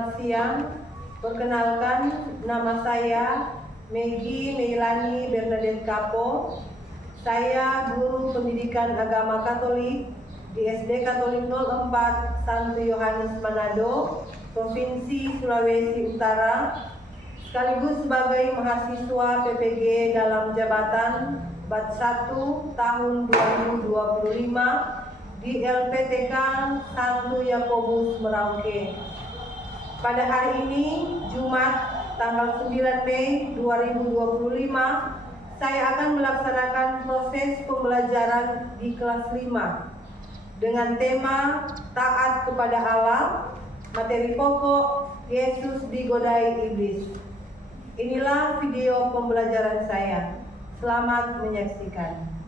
Selamat siang. Perkenalkan, nama saya Megi Meilani Bernadette Kapo. Saya guru pendidikan agama Katolik di SD Katolik 04 Santo Yohanes Manado, Provinsi Sulawesi Utara, sekaligus sebagai mahasiswa PPG dalam jabatan Bat 1 tahun 2025 di LPTK Santo Yakobus Merauke. Pada hari ini, Jumat tanggal 9 Mei 2025, saya akan melaksanakan proses pembelajaran di kelas 5 dengan tema taat kepada Allah, materi pokok Yesus digodai iblis. Inilah video pembelajaran saya. Selamat menyaksikan.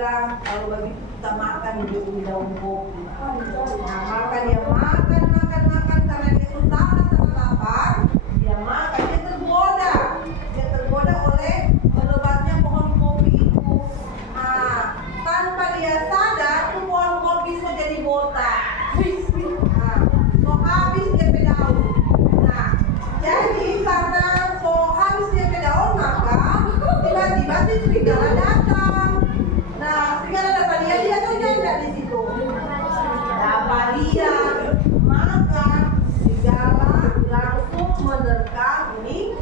bilang kalau begitu kita makan di daun kopi. Nah, makan dia makan karena dia itu sangat lapar. Dia makan, dia tergoda oleh lebatnya pohon kopi itu. Nah, tanpa dia sadar tuh pohon kopi itu jadi botak. Nah, so habis dia daun. Nah, jadi karena so habis dia daun maka tiba-tiba si serigala datang. Nah, serigala dapat dia tuh janda di situ. Dapat dia maka serigala langsung menerkam ini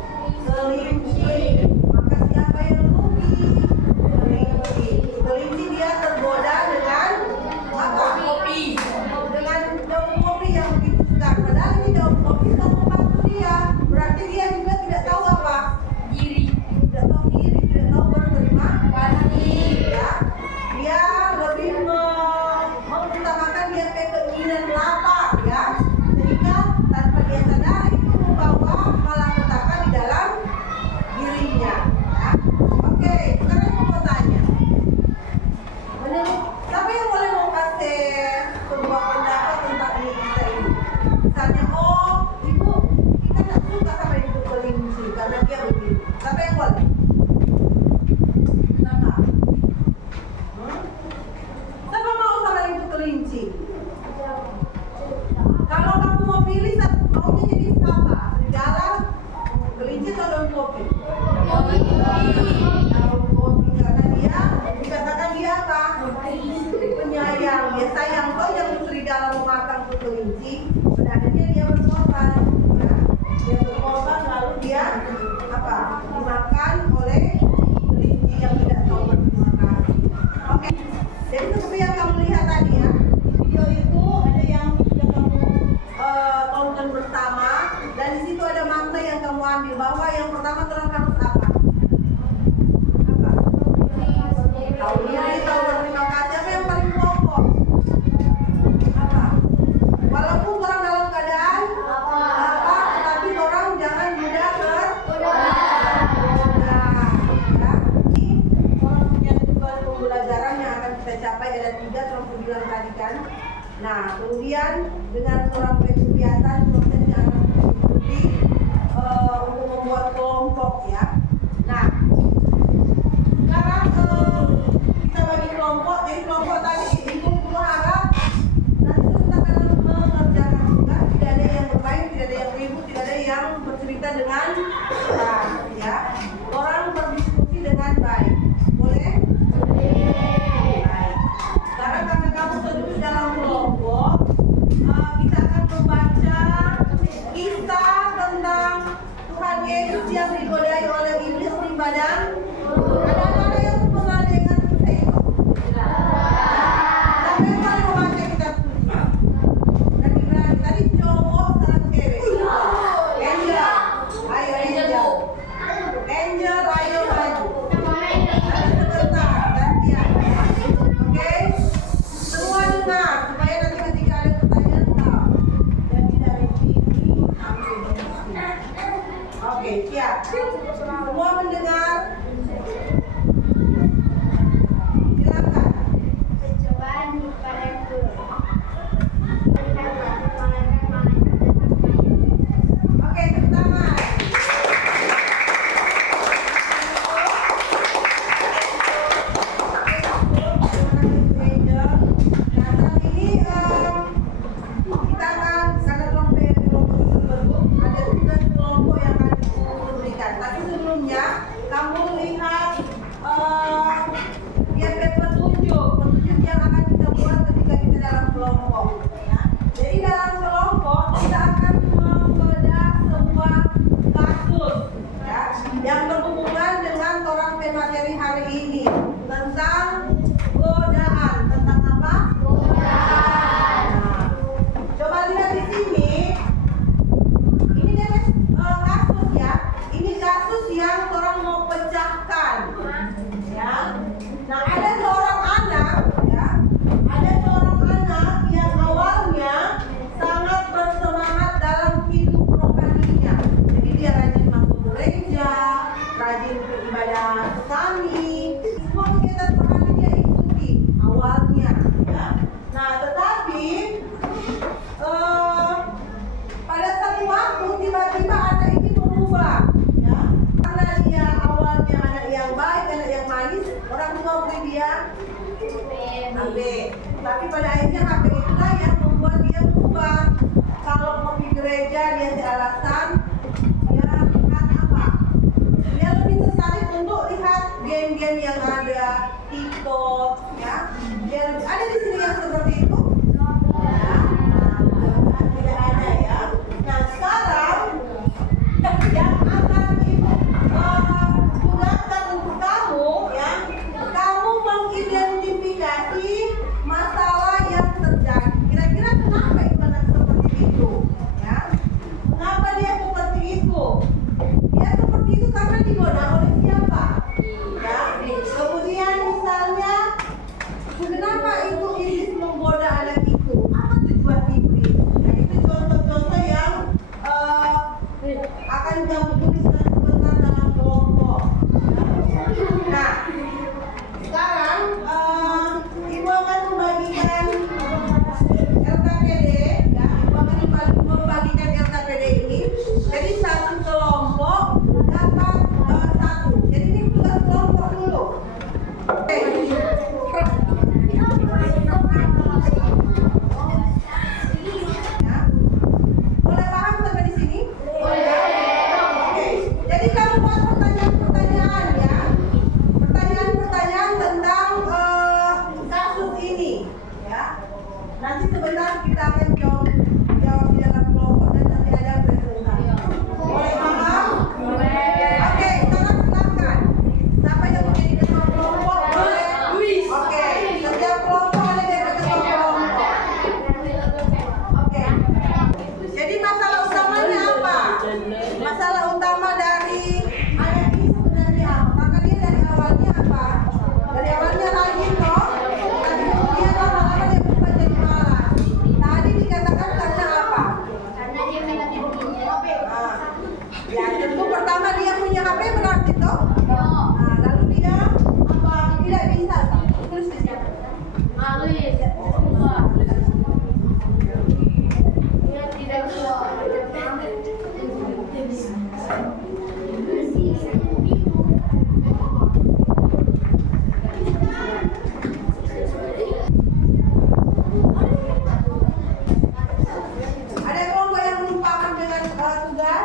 kelinci. Maka siapa yang rugi? Kelinci. Kelinci dia tergoda dengan apa? Kopi. Dengan daun kopi yang begitu segar. Padahal ini daun kopi tak membantu dia. Berarti dia juga tidak tahu apa? Diri. Tidak tahu diri, tidak tahu berterima kasih. Ya. Dia lebih mengutamakan dia keinginan lapar, ya. Sehingga tanpa dia sadar itu membawa malapetaka di dalam dirinya. Ya. Oke, sekarang aku mau tanya. Menurut siapa yang boleh mau kasih sebuah pendapat tentang ini kita ini? Misalnya, oh ibu kita tidak suka sama ibu kelinci karena dia begini. Siapa yang boleh? Kenapa? Siapa mau sama ibu kelinci? Kalau kamu mau pilih, maunya jadi apa? Serigala, kelinci atau daun kopi? Daun kopi karena dia dikatakan dia apa? Penyayang. Dia sayang kok yang serigala memakan ke kelinci. Pada akhirnya dia berkorban. Ya. Dia berkorban lalu dia apa? Dimakan oleh kelinci yang tidak tahu berterima kasih. Oke. Jadi seperti yang kamu lihat tadi ya, di video itu ada yang sudah kamu tonton bersama, dan di situ ada makna yang kamu ambil bahwa yang pertama orang harus apa? Apa? Tahu diri, tahu berterima kasih. Apa yang paling pokok? Apa? Walaupun orang dalam keadaan lapar, tetapi orang jangan mudah tergoda. Ya. Ini orang punya tujuan pembelajaran yang akan kita capai ada 3 terus bilang tadi kan. Nah, kemudian dengan seorang kegiatan proses yang akan kita ikuti untuk membuat kelompok ya. Nah, sekarang kita bagi kelompok. Jadi kelompok tadi ibu berharap nanti kita akan mengerjakan juga. Tidak ada yang bermain, tidak ada yang ribut, tidak ada yang bercerita dengan keras ya. Orang berdiskusi dengan baik. Boleh? Baik. Sekarang karena kamu duduk dalam kelompok, kita akan membaca kisah tentang Tuhan Yesus yang digodai oleh iblis di padang. Ada yang pernah dengar kisah itu? Siapa yang paling membaca kitab suci? Berani-berani. Tadi cowok, sekarang cewek. Angel. Ayo Angel. Angel, ayo maju. Sebentar, gantian. Oke? Semua dengar supaya nanti ketika ada pertanyaan tahu. Jadi dari sini ambil dari sini. Oke, siap. Semua mendengar? Silakan. Percobaan kepadaku. Oke, tepuk tangan. Kamu lihat biar petunjuk yang akan kita buat ketika kita dalam kelompok ya. Jadi dalam kelompok kita akan membedah sebuah kasus ya, yang berhubungan dengan orang pemateri hari ini tentang godaan. Tentang apa? Godaan. Nah, coba lihat di sini. Ini dia kasus ya. Ini kasus yang orang mau pecahkan ya. Nah, ada seorang anak ya. Ada seorang anak yang awalnya sangat bersemangat dalam hidup rohaninya. Jadi dia rajin masuk gereja, rajin beribadah kami. Semua kegiatan rohani dia ikuti. HP. Tapi pada akhirnya HP itulah yang membuat dia berubah. Kalau mau di gereja dia di alasan dia lihat apa? Dia lebih tertarik untuk lihat game-game yang ada, TikTok, ya. Dia ada di sini yang seperti itu. Tidak ada ya. Nah sekarang yang akan ibu tugaskan untuk kamu ya, kamu mengidentifikasi masalah yang terjadi. Kira-kira kenapa Ibadah seperti itu? Ya, mengapa dia seperti itu? Dia seperti itu karena digoda oleh siapa? Ya, kemudian misalnya kenapa itu iblis menggoda anak itu? Apa tujuan iblis? Nah, itu contoh-contoh yang akan kamu tuliskan sebentar dalam kelompok. Nah, sekarang ibu akan membagikan LKPD, ya. Ibu akan membagikan LKPD ini. Jadi satu kelompok dapat satu. Jadi ini tugas kelompok dulu. Oke. Ya. Boleh paham sampai di sini? Oke. Jadi kamu buat pertanyaan-pertanyaan ya. Pertanyaan-pertanyaan tentang kasus ini ya. Nanti sebentar kita akan jawab di dalam kelompok dan nanti ada presentasi. Boleh paham? Oke, sekarang silakan. Siapa yang mau jadi ketua kelompok? Boleh. Oke, setiap kelompok ada dari ketua kelompok. Oke. Jadi masalah utamanya apa? Masalah utama dari anak ini sebenarnya apa? Karena dia dari awalnya apa? Dari awalnya rajin toh. Tapi kemudian lama-lama dia berubah jadi malas. Tadi dikatakan karena apa? Karena dia megang dirinya. Nah, ya tentu pertama dia punya HP berarti toh. Nah, lalu dia apa? Tidak bisa. Tulis di sini. Malu ya. Dia tidak keluar. Ada kelompok yang melupakan dengan tugas?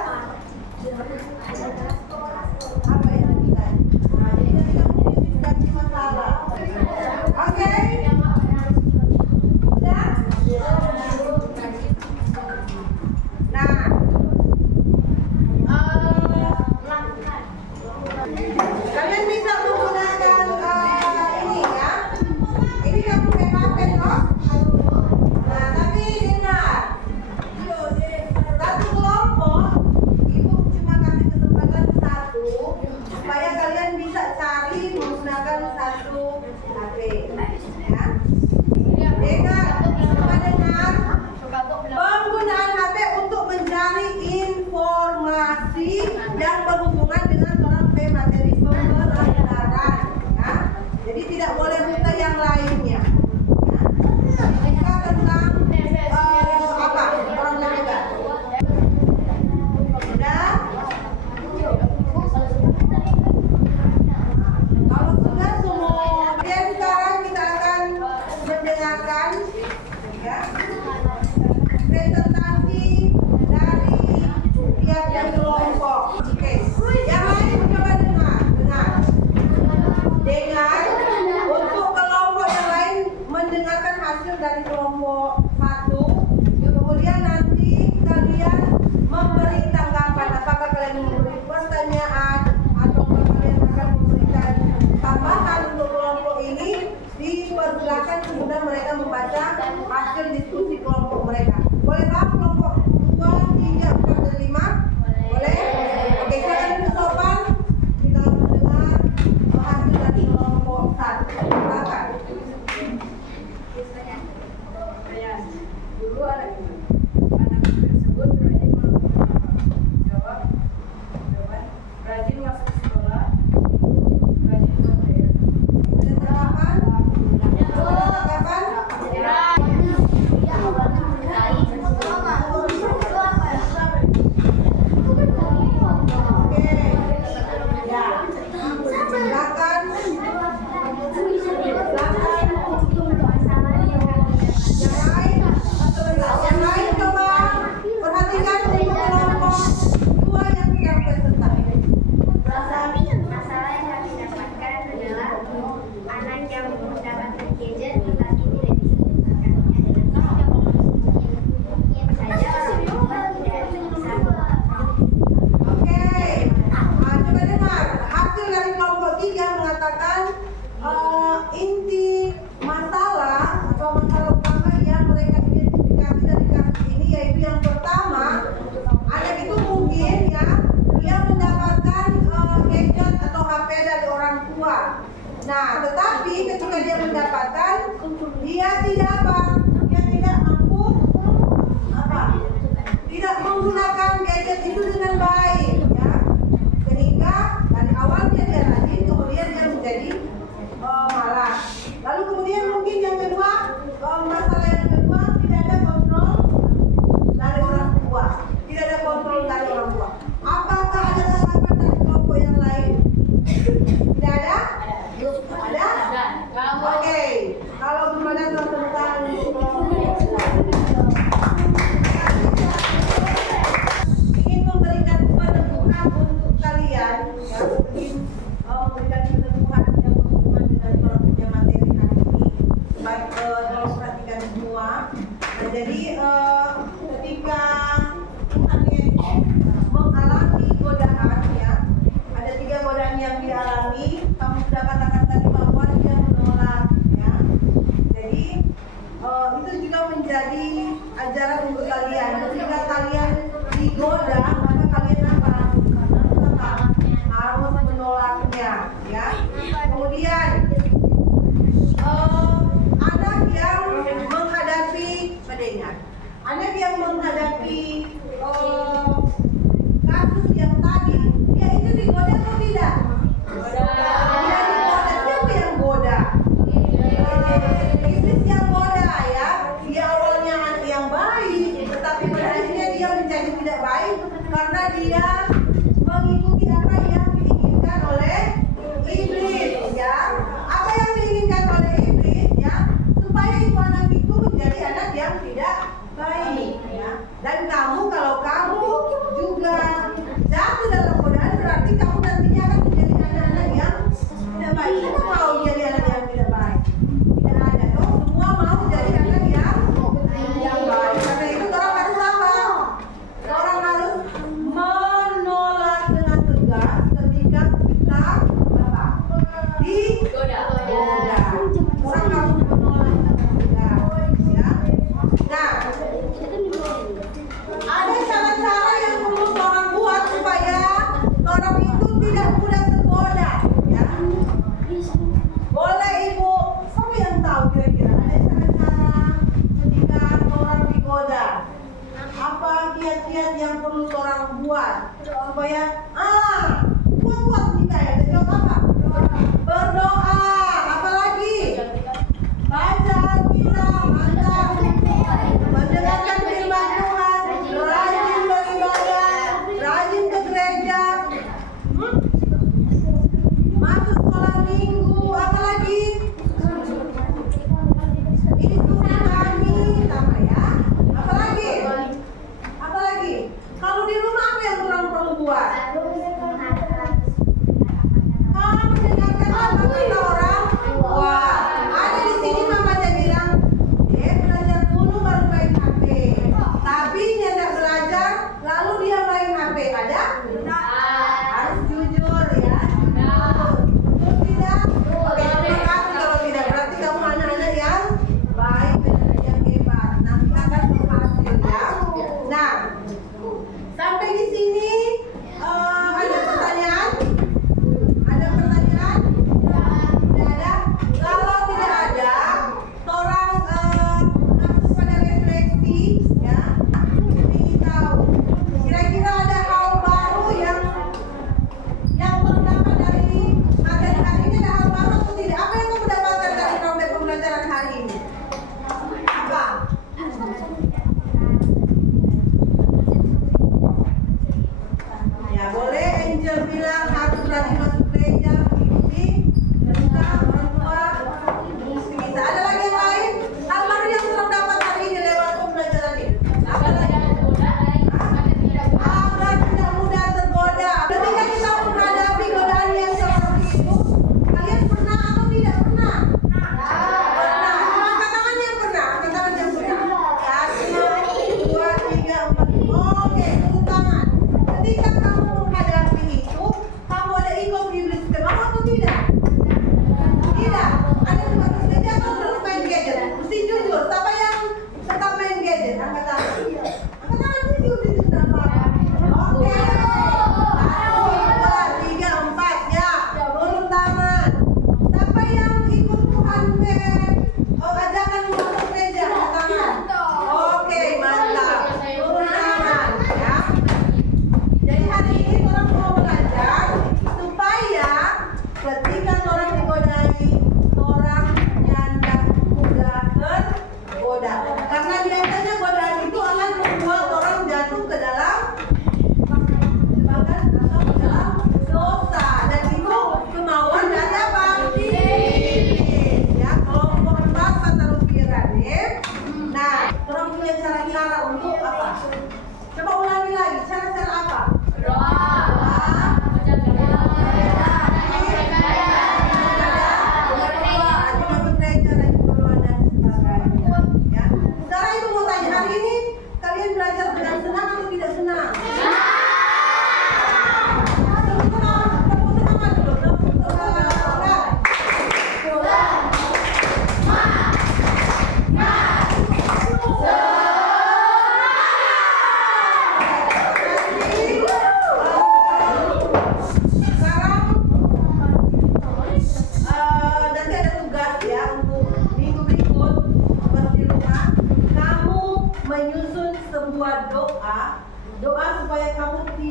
Apa yang kita? Nah, jadi kita mengidentifikasi masalah. Oke? Sudah? Nah, kalian bisa menggunakan ini ya. Ini kamu pakai HP toh? Nah, tapi dengar. Satu kelompok, ibu cuma kasih kesempatan satu supaya kalian bisa cari menggunakan satu HP. Ya. Dengar, coba dengar. Penggunaan HP untuk mencari informasi yang berhubungan dengan materi pembelajaran. Ya. Jadi tidak boleh buka yang lainnya. Ya. Buka tentang apa? Orang belajar. Sudah? Kalau sudah semua, kemudian sekarang kita akan mendengarkan 3 mengatakan inti masalah atau masalah utama yang mereka identifikasi dari kasus ini yaitu yang pertama, anak itu mungkin ya dia mendapatkan gadget atau HP dari orang tua. Nah, tetapi ketika dia mendapatkan, dia tidak apa? Dia tidak mampu apa? Tidak menggunakan gadget itu dengan baik, ya. Sehingga dari awalnya dia rajin, kemudian dia menjadi malas. Lalu kemudian mungkin yang kedua, masalah yang kedua tidak ada kontrol dari orang tua, tidak ada kontrol dari orang tua. Apakah ada tanggapan dari kelompok yang lain? Tidak ada? Ada? Kamu. Oke, kalau belum ada tepuk tangan untuk kelompok yang lain. Ingin memberikan peneguhan untuk kalian, ya, ingin memberikan peneguhan yang berhubungan dengan punya materi hari ini. Baik, tolong perhatikan semua. Nah, jadi ketika Tuhan mengalami godaan, ya, ada 3 godaan yang dialami. Kamu sudah katakan tadi bahwa dia menolak, ya. Jadi itu juga menjadi ajaran untuk kalian. Ketika kalian digoda, maka kalian apa? Harus menolaknya, ya. Kemudian anak yang menghadapi padanya, anak yang menghadapi kasus yang tadi, dia itu digoda atau tidak? Dia digoda. Siapa yang goda? Iblis yang goda, ya. Dia awalnya anak yang baik, tetapi pada akhirnya dia menjadi tidak baik.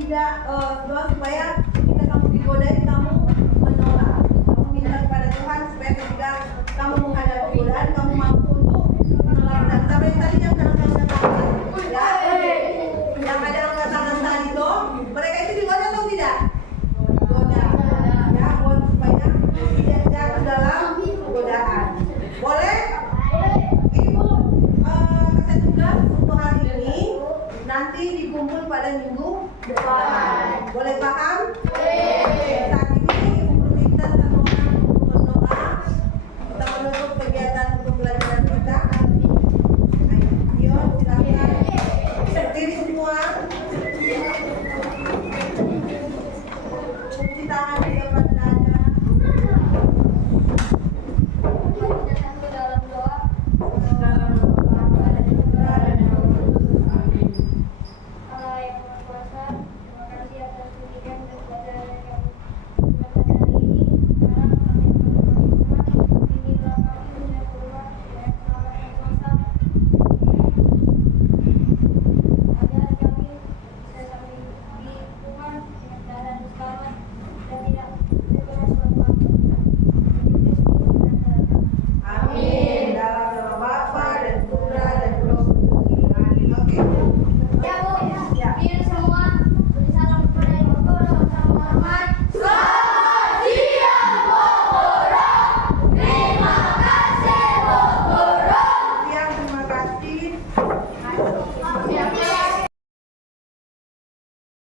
tidak supaya ketika kamu digodain